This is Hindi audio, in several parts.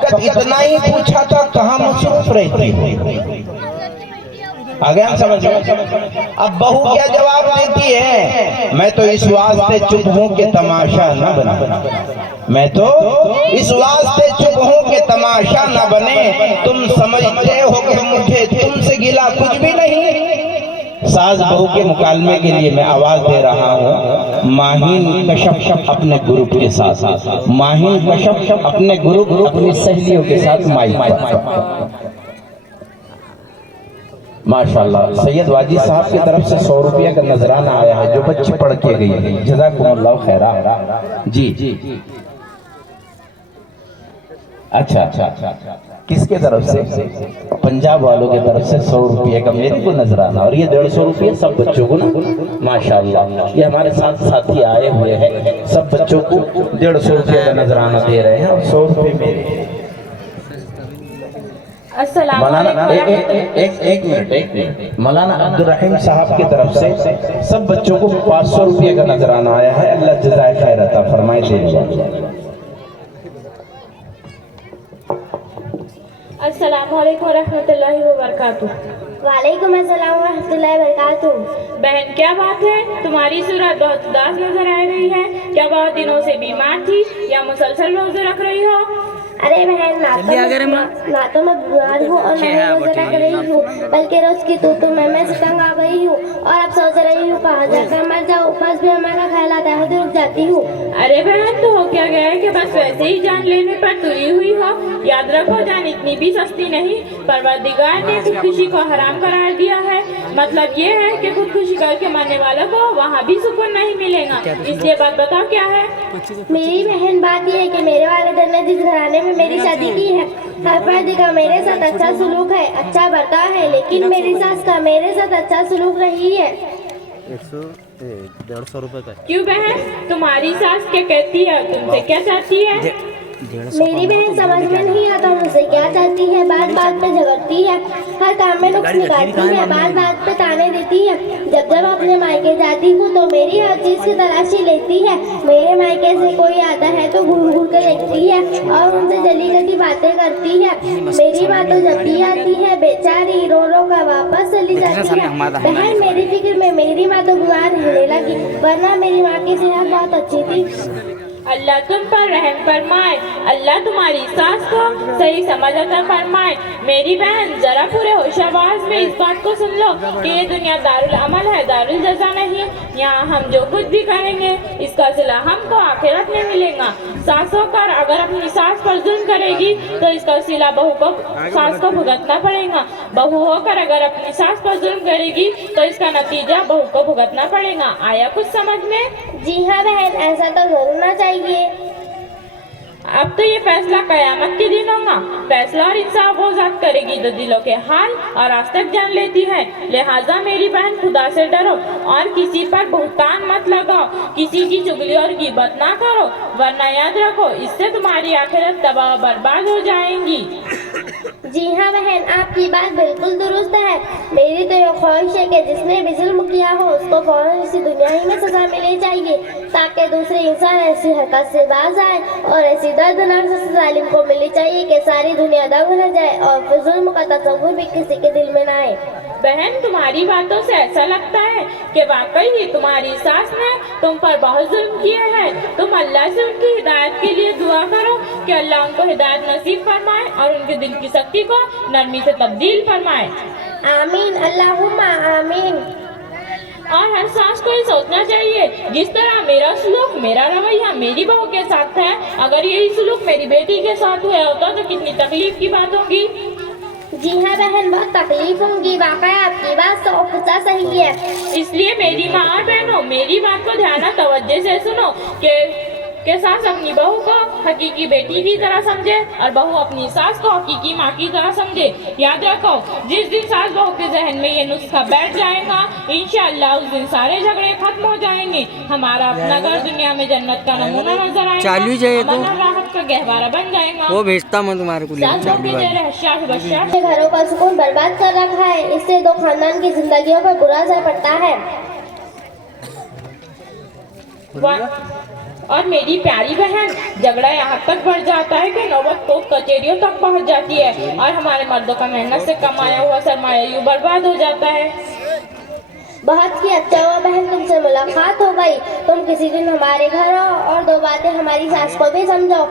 फकत इतना ही पूछा था कहाँ मसरूफ रहती हो। आ गया समझ में। अब बहू क्या जवाब देती है, मैं तो इस वास्ते चुप हूं कि तमाशा न बने, मैं तो इस वास्ते चुप हूं कि तमाशा न बने, तुम समझते हो कि मुझे तुमसे गिला कुछ भी नहीं। सास बहू के मुकालमे के लिए मैं आवाज दे रहा हूँ। माहिन कश्यप अपने ग्रुप के साथ, माहिन कश्यप अपने ग्रुप अपनी सहेलियों के साथ माइक माशाल्लाह। सैयद वाजी साहब की तरफ से 100 रुपया का नजराना आया है जो बच्ची पढ़ के गई है, जज़ाकुमुल्लाह खैरा। जी अच्छा, किसके तरफ से? पंजाब वालों की तरफ से 100 रुपये का मेरे को नजराना, और ये 150 रुपये सब बच्चों को ना माशाल्लाह। ये हमारे साथ साथी आए हुए हैं, सब बच्चों को 150 रुपये का नजराना दे रहे हैं और 100 रुपये मेरे। मौलाना एक मिनट, मौलाना अब्दुल रहीम साहब की तरफ से सब बच्चों को 500 रुपये का नजराना आया है। अल्लाह जज़ाए खैर अता फरमाए। अस्सलामु अलैकुम रहमतुल्लाहि व बरकातुहू। वालेकुम अस्सलाम व रहमतुल्लाहि व बरकातुहू। बहन क्या बात है, तुम्हारी सूरत बहुत उदास नजर आ रही है, क्या बहुत दिनों से बीमार थी या मुसलसल रोजे रख रही हो? अरे बहन, ना तो मैं बीमार हूँ और ना ही रोजे रख रही हूँ, बल्कि रोज की तू मैं से तंग आ गई हूँ और अब सोच रही हूँ कहाँ जाकर मर जाऊँ। बस भी हमारा ख्याल आता है तो रुक जाती हूँ। अरे बहन, तो हो क्या गया है कि बस वैसे ही जान लेने पर तुली हुई हो? याद रखो, जान इतनी भी सस्ती नहीं। परवरदिगार ने खुदकुशी को हराम करार दिया है। मतलब ये है कि खुदकुशी करके मरने वालों को वहाँ भी सुकून नहीं मिलेगा। इसलिए बात बताओ क्या है? मेरी बहन, बात यह है कि मेरे वालिदैन ने जिस घराने में मेरी शादी की है, हर फर्द का मेरे साथ अच्छा सुलूक है, अच्छा बर्ताव है, लेकिन मेरी सास का मेरे साथ अच्छा सुलूक नहीं है। 150 रुपए का। क्यों बहन, तुम्हारी सास क्या कहती है, तुमसे क्या चाहती है? मेरी बहन समझ में नहीं आता मुझसे क्या चाहती है। बात बात पे झगड़ती है, हर काम में नुक्स निकालती है, बात बात पे ताने देती है। जब जब अपने मायके जाती हूँ तो मेरी हर चीज की तलाशी लेती है। मेरे मायके से कोई आता है तो घूर घूर कर देखती है और उनसे जली गली बातें करती है। मेरी बात तो जब भी आती है बेचारी रो रो कर वापस चली जाती है। बहन, मेरी फिक्र में मेरी माँ तो बीमार रहने लगी, वरना मेरी माँ की सेहत बहुत अच्छी थी। अल्लाह तुम पर रहम फरमाए, अल्लाह तुम्हारी सास को सही समझ अता फरमाए। मेरी बहन, जरा पूरे होशाबाज में इस बात को सुन लो कि ये दुनिया दारुल अमल है, दारुल जज़ा नहीं। यहाँ हम जो कुछ भी करेंगे इसका सिला हमको आखिरत में मिलेगा। सास होकर अगर अपनी सास पर जुल्म करेगी तो इसका सिला बहू को, सास को भुगतना पड़ेगा। बहू होकर अगर अपनी सास पर जुल्म करेगी तो इसका नतीजा बहू को भुगतना पड़ेगा। आया कुछ समझ में? जी हाँ बहन, ऐसा तो जरूर ना चाहिए। अब तो ये फैसला कयामत के दिन होगा। फैसला और इंसाफ वो जात करेगी जो दिलों के हाल और आज तक जान लेती है। लिहाजा मेरी बहन, खुदा से डरो और किसी पर बहुतान मत लगाओ, किसी की चुगली और गिबत ना करो, वरना याद रखो इससे तुम्हारी आखिरत तबाह बर्बाद हो जाएंगी। जी हाँ बहन, आपकी बात बिल्कुल दुरुस्त है। मेरी तो ये ख्वाहिश है कि जिसने भी जुल्म किया हो उसको फौरन इसी दुनिया ही में सजा मिलनी चाहिए, ताकि दूसरे इंसान ऐसी हरकत से बाज आए, और ऐसी दर्दनाक सजा जालिम को मिलनी चाहिए कि सारी दुनिया दंग रह जाए और फिर जुल्म का तसव्वुर भी किसी के दिल में ना आए। बहन, तुम्हारी बातों से ऐसा लगता है कि वाकई ही तुम्हारी सास ने तुम पर बहुत जुल्म किए हैं। तुम अल्लाह से उनकी हिदायत के लिए दुआ करो कि अल्लाह उनको हिदायत नसीब फरमाए और उनके दिल की सख्ती को नरमी से तब्दील फरमाए। आमीन, अल्लाहुम्मा आमीन। और हर सास को ये सोचना चाहिए, जिस तरह मेरा सलूक, मेरा रवैया मेरी बहू के साथ है, अगर यही सलूक मेरी बेटी के साथ हुआ होता तो कितनी तकलीफ की बात होगी। जी हाँ बहन, बहुत तकलीफ होंगी। वाकई आपकी बात 100% सही है। इसलिए मेरी माँ और बहनों, मेरी बात को ध्यान और तवज्जो से सुनो कि सास अपनी बहू को हकीकी बेटी की तरह समझे और बहू अपनी सास को हकीकी माँ की तरह समझे। याद रखो, जिस दिन सास बहू के जहन में ये नुस्खा बैठ जाएगा, इंशाअल्लाह उस दिन सारे झगड़े खत्म हो जाएंगे। हमारा अपना घर दुनिया में जन्नत का नमूना नजर आएगा, चालू जाए तो राहत का गहवारा बन जाएगा। वो भेजता मैं तुम्हारे को घरों का सुकून बर्बाद कर रखा है, इससे दो खानदान की जिंदगियों पर बुरा असर पड़ता है। और मेरी प्यारी बहन, झगड़ा यहाँ तक बढ़ जाता है कि नौबत कोर्ट कचहरियों तक पहुँच जाती है और हमारे मर्दों का मेहनत से कमाया हुआ सरमाया यूँ बर्बाद हो जाता है। बहुत ही अच्छा हुआ बहन, तुमसे मुलाकात हो गई। तुम किसी दिन हमारे घर आओ और दो बातें हमारी सास को भी समझो।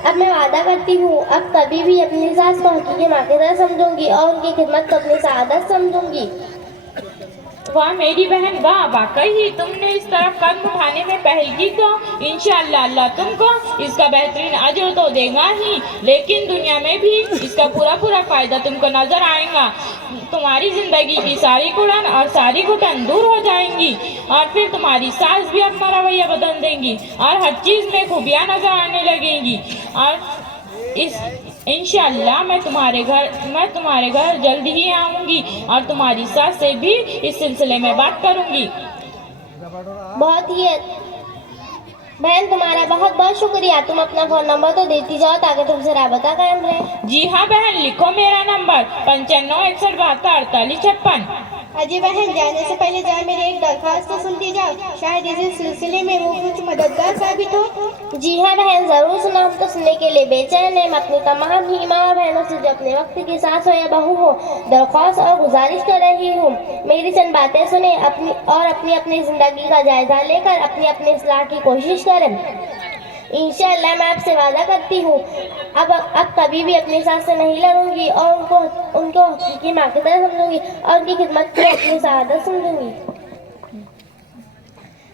अब मैं वादा करती हूँ, अब कभी भी अपनी सास को हकीकी माँ की तरह समझूंगी और उनकी खिदमत को अपनी सआदत समझूंगी। वाह मेरी बहन वाह, वाकई ही तुमने इस तरफ कदम उठाने में पहल की तो इंशाअल्लाह अल्लाह तुमको इसका बेहतरीन अजर तो देगा ही, लेकिन दुनिया में भी इसका पूरा फायदा तुमको नजर आएगा। तुम्हारी जिंदगी की सारी कुड़न और सारी घुटन दूर हो जाएंगी और फिर तुम्हारी सास भी अपना रवैया बदल देंगी और हर चीज में खूबियाँ नजर आने लगेंगी। और इस इंशाअल्लाह मैं तुम्हारे घर जल्द ही आऊंगी और तुम्हारी सास से भी इस सिलसिले में बात करूंगी। बहुत ही बहन, तुम्हारा बहुत बहुत शुक्रिया। तुम अपना फोन नंबर तो देती जाओ ताकि तुमसे राबता कायम रहे। जी हाँ बहन, लिखो मेरा नंबर 9561724856। अजी बहन, जाने से पहले जरा मेरी एक दरख्वास्त तो सुनती जाओ, शायद इस सिलसिले में वो कुछ मददगार साबित हो। जी हाँ बहन, जरूर सुना। हम तो सुनने के लिए बेचैन हैं। मैं अपनी तमाम ही माँ और बहनों से जो अपने वक्त की सास हो या बहू हो दरख्वास्त और गुजारिश कर रही हूँ, मेरी चंद बातें सुने अपनी जिंदगी का जायजा लेकर अपनी इस्लाह की कोशिश करें। इंशाअल्लाह मैं आपसे वादा करती हूँ, अब कभी भी अपनी सास से नहीं लड़ूंगी और उनको हकीकी माँ की तरह समझूंगी और उनकी खिदमत को अपनी सआदत समझूंगी।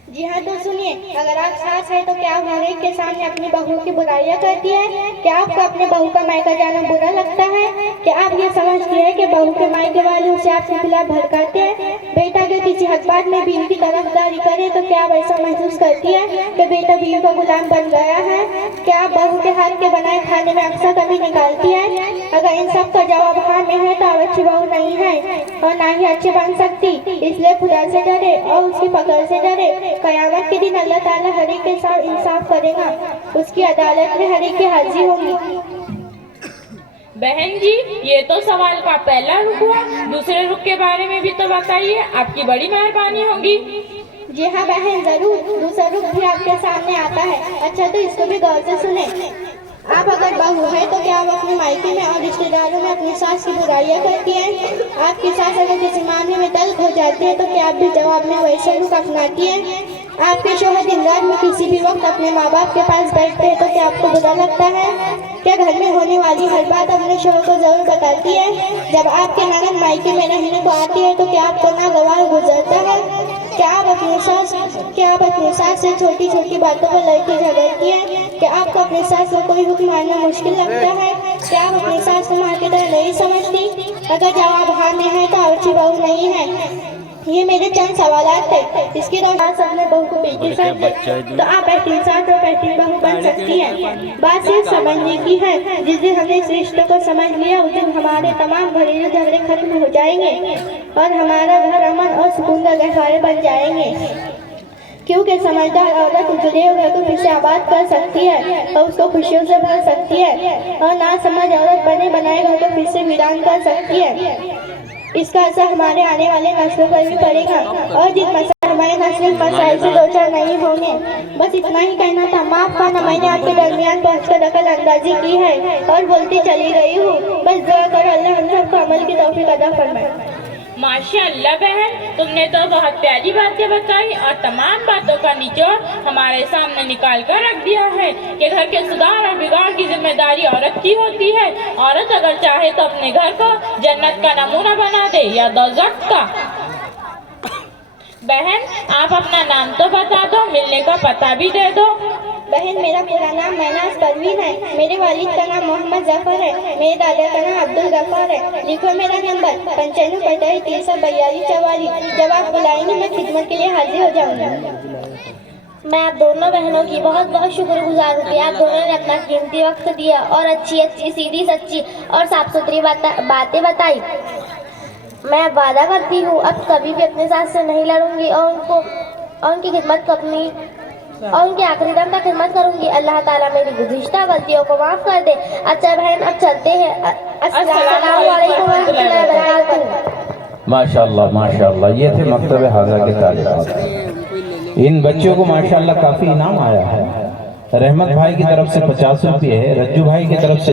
जी हाँ, तो सुनिए, अगर आप सास है तो क्या आप हर एक के सामने अपनी बहू की बुराइयां करती है? क्या आपको अपने बहू का मायका जाना बुरा लगता है? क्या आप ये समझती है कि बहू के मायके वाले उसे आपके खिलाफ भड़काते हैं? बेटा अगर किसी हक बात में बीवी की तरफदारी करे तो क्या आप ऐसा महसूस करती है कि बेटा बीवी का गुलाम बन गया है? क्या आप बहू के हाथ के बनाए खाने में अक्सर कमी निकालती है? अगर इन सब का जवाब हाँ में है तो आप अच्छी बहू नहीं है और ना ही अच्छी बन सकती। इसलिए खुदा से डरे और उसकी पकड़ से डरे। कयामत के दिन अल्लाह ताला हर एक के साथ इंसाफ करेगा, उसकी अदालत में हर एक की हाजिरी होगी। बहन जी, ये तो सवाल का पहला रुख हुआ, दूसरे रुख के बारे में भी तो बताइए, आपकी बड़ी मेहरबानी होगी। जी हाँ बहन, जरूर। दूसरा रुख भी आपके सामने आता है। अच्छा, तो इसको भी गौर से सुने। आप अगर बहू है तो क्या आप अपने मायके में और रिश्तेदारों में अपनी सास की बुराइयां करती हैं? आपकी सास अगर किसी मामले में तल्ख हो जाती है तो क्या आप भी जवाब में वैसे रुख अपनाती हैं? आपके शौहर दिन रात में किसी भी वक्त अपने माँ बाप के पास बैठते हैं तो क्या आपको बुरा लगता है? क्या घर में होने वाली हर बात अपने शौहर को जरूर बताती है? जब आपके ननद मायके में रहने को आती है तो क्या आपको नागवार गुजरता है? क्या आप अपनी सास से छोटी छोटी बातों पर लड़ती झगड़ती हैं? क्या आपको अपनी सास को कोई हुक्म मानना मुश्किल लगता है? क्या आप अपनी सास को माँ की तरह नहीं समझती? अगर जवाब हाँ में है तो अच्छी बहू नहीं है। ये मेरे चंद सवालात थे। इसके दौरान सबने बहू को बेटी समझे तो आप बेहतरीन सास और बेहतरीन बहू बन सकती हैं। बात सिर्फ समझने की है। जिस दिन हमने इस रिश्ते को समझ लिया उस दिन हमारे तमाम घरेलू झगड़े खत्म हो जाएंगे और हमारा घर अमन और सुकून का गहवारे बन जाएंगे। क्योंकि समझदार औरत उजड़े घर को फिर से आबाद कर सकती है और उसको खुशियों से भर सकती है और ना समझ औरत बने बनाए घर को फिर से वीरान कर सकती है। इसका असर हमारे आने वाले नस्लों पर भी पड़ेगा और जिस मसला हमारे नस्ल मसाइल से दो चार नहीं होंगे। बस इतना ही कहना था। माफ करना, मैंने आपके दरमियान पहुंचकर दखल अंदाजी की है और बोलती चली गई हूँ। बस दुआ करो अल्लाह हम सबको अमल की तौफीक अता फरमाए। माशाअल्लाह बहन, तुमने तो बहुत प्यारी बातें बताई और तमाम बातों का निचोड़ हमारे सामने निकाल कर रख दिया है कि घर के सुधार और बिगाड़ की जिम्मेदारी औरत की होती है। औरत अगर चाहे तो अपने घर को जन्नत का नमूना बना दे या दोज़ख का। बहन, आप अपना नाम तो बता दो, मिलने का पता भी दे दो। बहन, मेरा पूरा नाम मैनाज परवीन है। मेरे वालिद का नाम मोहम्मद जफर है। मेरे दादा का नाम अब्दुल गफ्फार है। लिखो मेरा नंबर 9545 जब आप बुलाएंगे मैं खिदमत के लिए हाजिर हो जाऊंगी। मैं आप दोनों बहनों की बहुत बहुत शुक्रगुजार हूँ कि आप दोनों ने अपना कीमती वक्त दिया और अच्छी सीधी सच्ची और साफ सुथरी बातें बताई। मैं वादा करती हूँ अब कभी भी अपने साथ से नहीं लड़ूंगी और उनकी खिदमत को और उनकी आखिरी दम तक खिदमत करूंगी। अल्लाह ताला मेरी गुज़िश्ता गलतियों को माफ़ कर दे। अच्छा बहन, अब चलते हैं। अस्सलामु अलैकुम वरहमतुल्लाहि वबरकातुहू। माशाअल्लाह माशाअल्लाह, ये थे मकतब हाजा के तालिबात। इन बच्चों को माशाल्लाह काफी इनाम आया है। रहमत भाई की तरफ से 50 रुपये है, रज्जू भाई की तरफ से